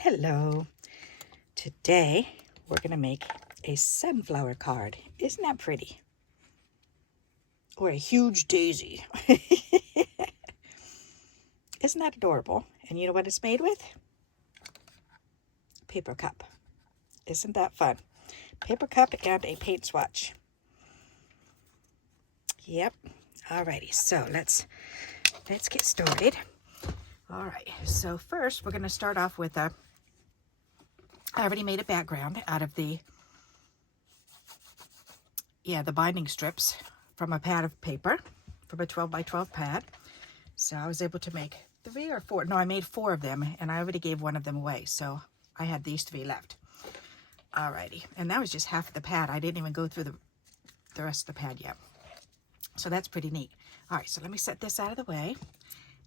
Hello. Today we're going to make a sunflower card. Isn't that pretty? Or a huge daisy. Isn't that adorable? And you know what it's made with? Paper cup. Isn't that fun? Paper cup and a paint swatch. Yep. Alrighty, so let's get started. Alright, so first we're going to start off with I already made a background out of the binding strips from a pad of paper, from a 12 by 12 pad. So I was able to make 3 or 4. No, I made 4 of them, and I already gave one of them away. So I had these 3 left. Alrighty, and that was just half of the pad. I didn't even go through the rest of the pad yet. So that's pretty neat. Alright, so let me set this out of the way,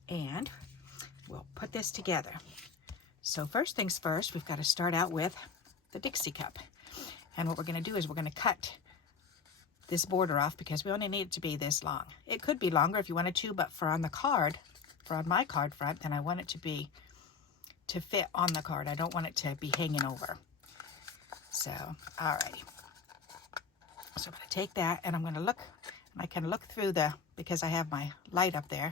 and we'll put this together. So first things first, we've got to start out with the Dixie cup. And what we're going to do is we're going to cut this border off because we only need it to be this long. It could be longer if you wanted to, but for on my card front, then I want it to fit on the card. I don't want it to be hanging over. So, alrighty. So I'm going to take that and I'm going to look, and I can look through because I have my light up there,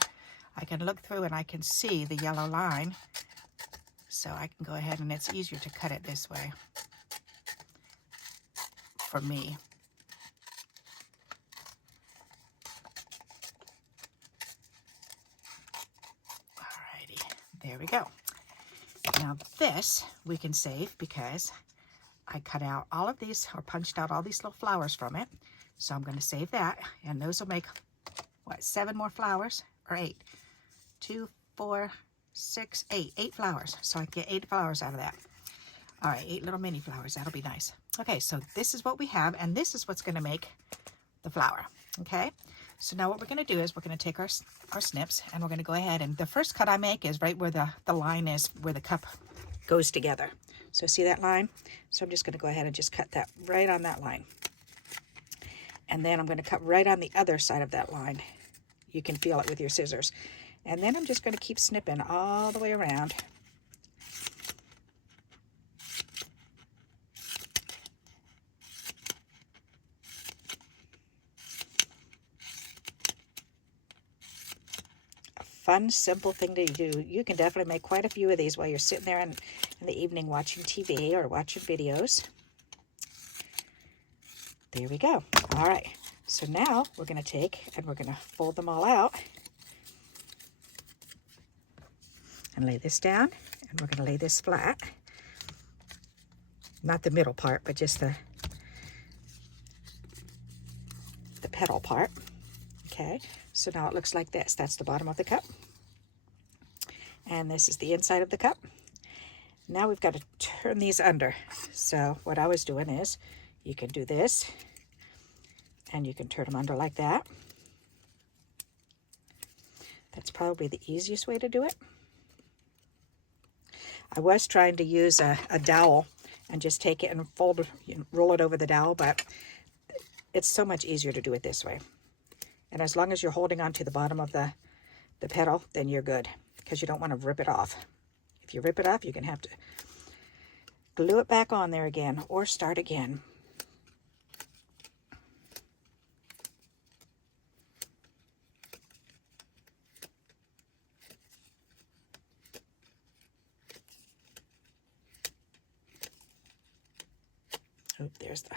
I can look through and I can see the yellow line. So I can go ahead, and it's easier to cut it this way for me. Alrighty, there we go. Now this we can save because I cut out all of these, or punched out all these little flowers from it. So I'm going to save that, and those will make, what, 7 more flowers, or 8? 2, 4, 6, 8. 8 flowers. So I can get 8 flowers out of that. All right, 8 little mini flowers. That'll be nice. Okay, so this is what we have, and this is what's going to make the flower. Okay, so now what we're going to do is we're going to take our snips, and we're going to go ahead, and the first cut I make is right where the line is, where the cup goes together. So see that line? So I'm just going to go ahead and just cut that right on that line. And then I'm going to cut right on the other side of that line. You can feel it with your scissors. And then I'm just going to keep snipping all the way around. A fun, simple thing to do. You can definitely make quite a few of these while you're sitting there in the evening watching TV or watching videos. There we go. All right. So now we're going to take and we're going to fold them all out and lay this down, and we're going to lay this flat. Not the middle part, but just the petal part. Okay. So now it looks like this. That's the bottom of the cup. And this is the inside of the cup. Now we've got to turn these under. So what I was doing is, you can do this, and you can turn them under like that. That's probably the easiest way to do it. I was trying to use a dowel and just take it and fold, roll it over the dowel, but it's so much easier to do it this way. And as long as you're holding on to the bottom of the petal, then you're good, because you don't want to rip it off. If you rip it off, you're going to have to glue it back on there again or start again. Oop, there's the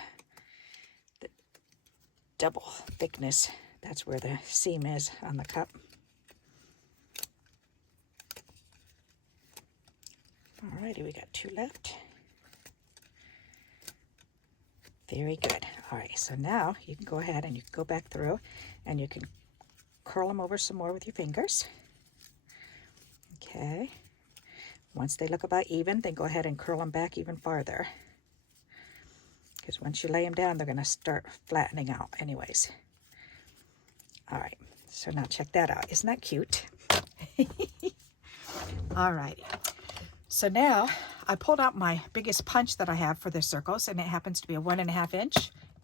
double thickness. That's where the seam is on the cup. Alrighty, we got 2 left. Very good. Alright, so now you can go ahead and you can go back through and you can curl them over some more with your fingers. Okay. Once they look about even, then go ahead and curl them back even farther. Because once you lay them down, they're going to start flattening out anyways. Alright, so now check that out. Isn't that cute? Alrighty. So now I pulled out my biggest punch that I have for the circles, and it happens to be a 1.5 inch,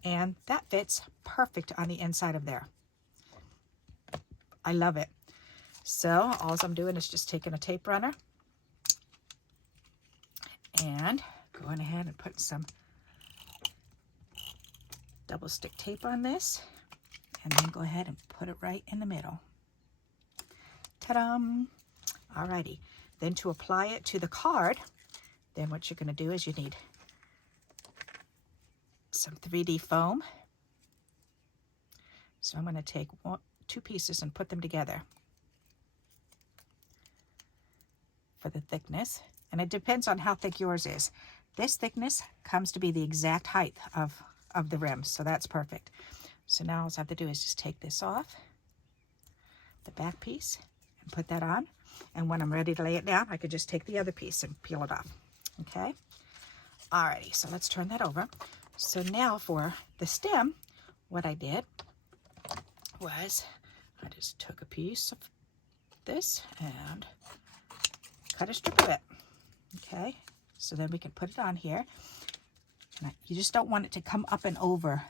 and that fits perfect on the inside of there. I love it. So all I'm doing is just taking a tape runner And going ahead and put some double stick tape on this, and then go ahead and put it right in the middle. Ta-da! Alrighty, then to apply it to the card, then what you're going to do is you need some 3D foam. So I'm going to take two pieces and put them together for the thickness, and it depends on how thick yours is. This thickness comes to be the exact height of the rim, so that's perfect. So now all I have to do is just take this off, the back piece, and put that on, and when I'm ready to lay it down, I could just take the other piece and peel it off. Okay, alrighty, so let's turn that over. So now for the stem, what I did was I just took a piece of this and cut a strip of it. Okay, so then we can put it on here. And you just don't want it to come up and over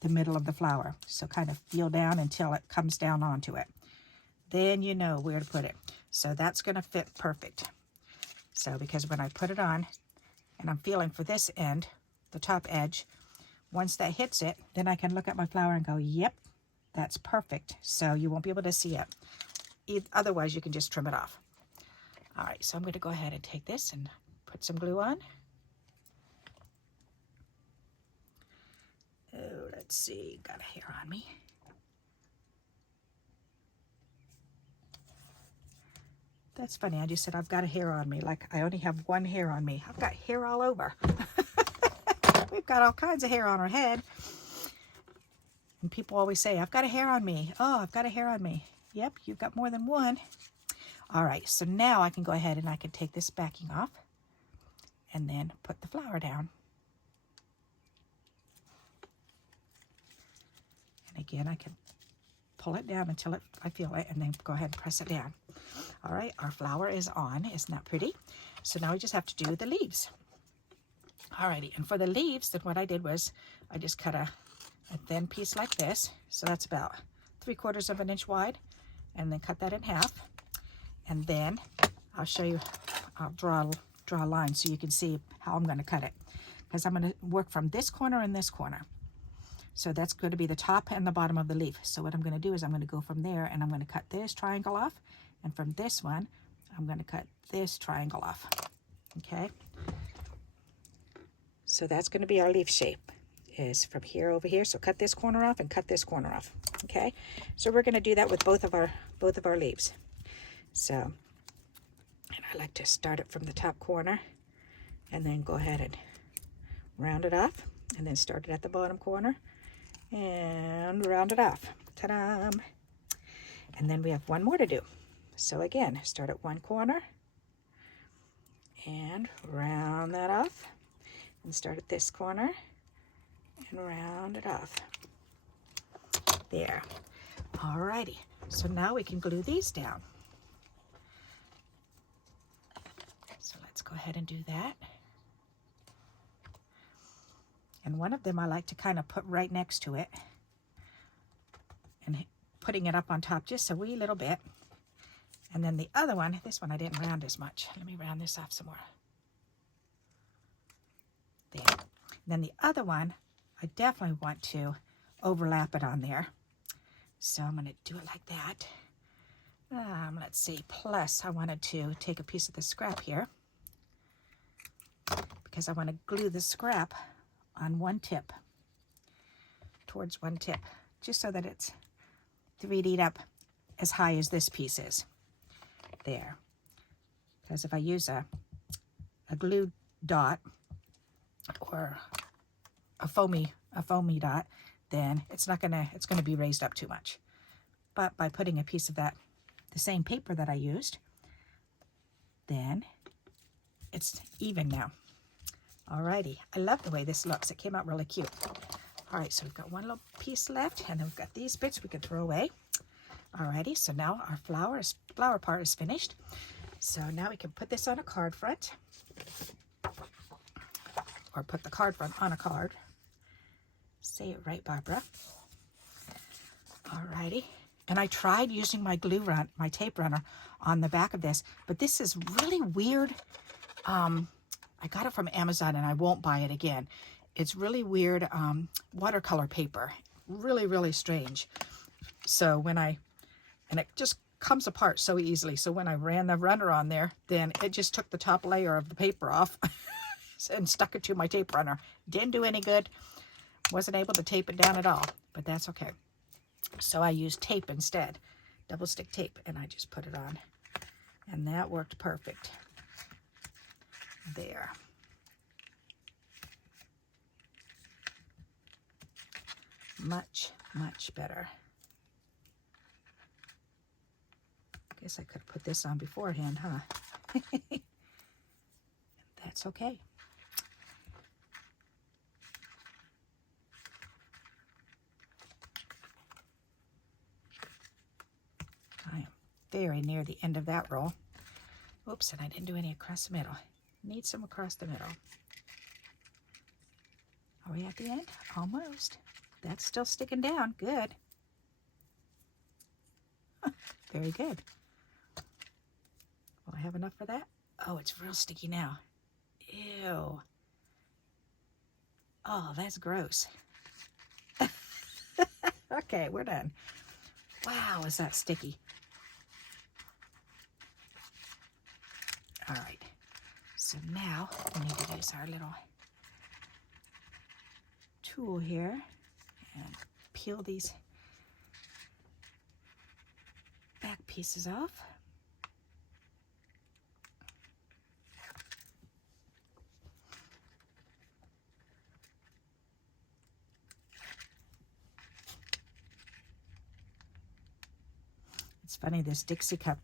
the middle of the flower. So kind of feel down until it comes down onto it. Then you know where to put it. So that's going to fit perfect. So because when I put it on and I'm feeling for this end, the top edge, once that hits it, then I can look at my flower and go, yep, that's perfect. So you won't be able to see it. Otherwise, you can just trim it off. All right, so I'm going to go ahead and take this and put some glue on. Oh, let's see, got a hair on me. That's funny, I just said I've got a hair on me, like I only have one hair on me. I've got hair all over. We've got all kinds of hair on our head. And people always say, I've got a hair on me. Oh, I've got a hair on me. Yep, you've got more than one. All right, so now I can go ahead and I can take this backing off and then put the flower down. And again, I can pull it down until I feel it, and then go ahead and press it down. All right, our flower is on. Isn't that pretty? So now we just have to do the leaves. Alrighty, and for the leaves, then what I did was I just cut a thin piece like this. So that's about 3/4 of an inch wide, and then cut that in half. And then I'll show you, I'll draw a line so you can see how I'm going to cut it. Because I'm going to work from this corner and this corner. So that's going to be the top and the bottom of the leaf. So what I'm going to do is I'm going to go from there and I'm going to cut this triangle off. And from this one, I'm going to cut this triangle off. Okay. So that's going to be our leaf shape, is from here over here. So cut this corner off and cut this corner off. Okay. So we're going to do that with both of our leaves. So, and I like to start it from the top corner and then go ahead and round it off, and then start it at the bottom corner and round it off. Ta-da! And then we have one more to do. So again, start at one corner and round that off, and start at this corner and round it off. There. Alrighty. So now we can glue these down. So let's go ahead and do that. And one of them I like to kind of put right next to it, and putting it up on top just a wee little bit. And then the other one, this one I didn't round as much. Let me round this off some more. There. And then the other one, I definitely want to overlap it on there. So I'm going to do it like that. Let's see, plus I wanted to take a piece of the scrap here, because I want to glue the scrap on one tip, towards one tip, just so that it's 3D'd up as high as this piece is. There. Because if I use a glue dot or a foamy dot, then it's gonna be raised up too much. But by putting a piece of that, the same paper that I used, then it's even now. Alrighty, I love the way this looks. It came out really cute. Alright, so we've got one little piece left, and then we've got these bits we can throw away. Alrighty, so now our flower part is finished. So now we can put this on a card front, or put the card front on a card. Say it right, Barbara. Alrighty, and I tried using my tape runner on the back of this, but this is really weird I got it from Amazon and I won't buy it again. It's really weird watercolor paper. Really, really strange. So and it just comes apart so easily. So when I ran the runner on there, then it just took the top layer of the paper off and stuck it to my tape runner. Didn't do any good. Wasn't able to tape it down at all, but that's okay. So I used tape instead, double stick tape, and I just put it on. And that worked perfect. There. Much, much better. Guess I could have put this on beforehand, huh? That's okay. I am very near the end of that roll. Oops, and I didn't do any across the middle. Need some across the middle. Are we at the end? Almost. That's still sticking down. Good. Very good. Will I have enough for that? Oh, it's real sticky now. Ew. Oh, that's gross. Okay, we're done. Wow, is that sticky. All right. So now we need to use our little tool here and peel these back pieces off. It's funny, this Dixie cup,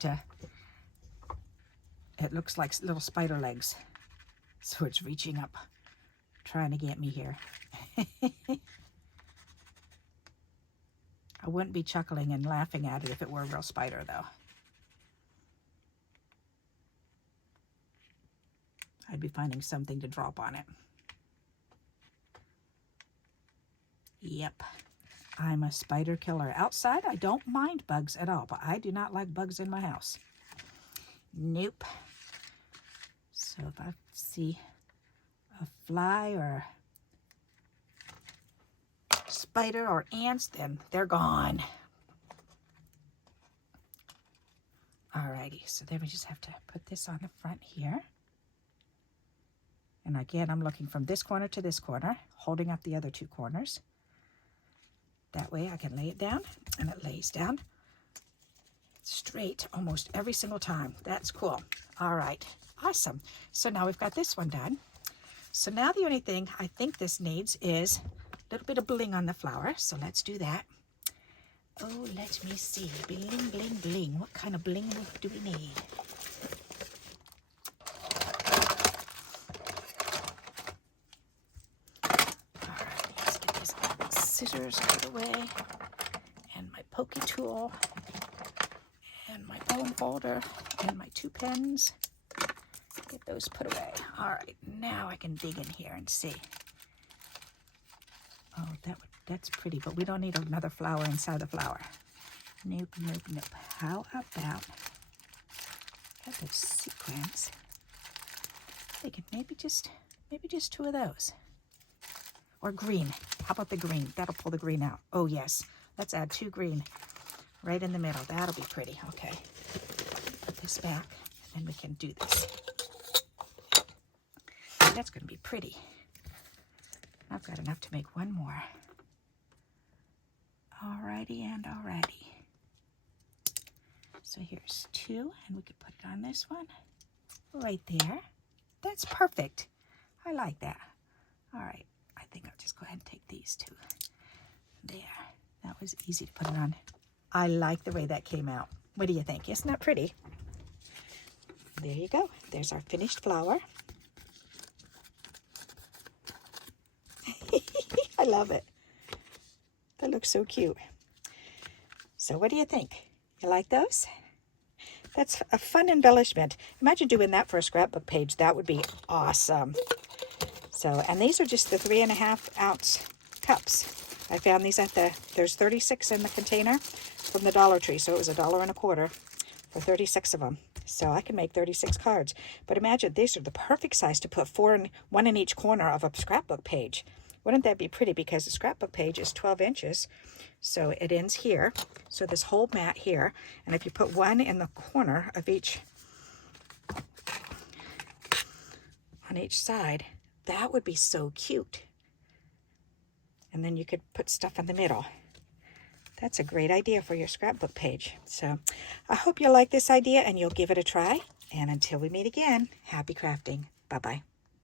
it looks like little spider legs. So it's reaching up, trying to get me here. I wouldn't be chuckling and laughing at it if it were a real spider, though. I'd be finding something to drop on it. Yep. I'm a spider killer. Outside, I don't mind bugs at all, but I do not like bugs in my house. Nope. So if I see a fly or a spider or ants, then they're gone. Alrighty, so then we just have to put this on the front here. And again, I'm looking from this corner to this corner, holding up the other two corners. That way I can lay it down, and it lays down straight almost every single time. That's cool. All right, awesome. So now we've got this one done. So now the only thing I think this needs is a little bit of bling on the flower. So let's do that. Oh, let me see. Bling, bling, bling. What kind of bling do we need? Scissors out of the way, and my pokey tool, and my bone folder, and my 2 pens. Get those put away. All right, now I can dig in here and see. Oh, that's pretty, but we don't need another flower inside the flower. Nope, nope, nope. How about those sequins? Thinking maybe just 2 of those. Or green. How about the green? That'll pull the green out. Oh, yes. Let's add 2 green right in the middle. That'll be pretty. Okay. Put this back, and then we can do this. That's going to be pretty. I've got enough to make 1 more. Alrighty and alrighty. So here's 2, and we could put it on this one. Right there. That's perfect. I like that. All right. I think I'll just go ahead and take these 2. There. That was easy to put it on. I like the way that came out. What do you think? Isn't that pretty? There you go. There's our finished flower. I love it. That looks so cute. So what do you think? You like those? That's a fun embellishment. Imagine doing that for a scrapbook page. That would be awesome. So, and these are just the 3.5 ounce cups. I found these at there's 36 in the container from the Dollar Tree, so it was $1.25 for 36 of them. So I can make 36 cards. But imagine, these are the perfect size to put one in each corner of a scrapbook page. Wouldn't that be pretty? Because the scrapbook page is 12 inches. So it ends here. So this whole mat here. And if you put one in the corner of each, on each side, that would be so cute. And then you could put stuff in the middle. That's a great idea for your scrapbook page. So I hope you like this idea and you'll give it a try. And until we meet again, happy crafting. Bye-bye.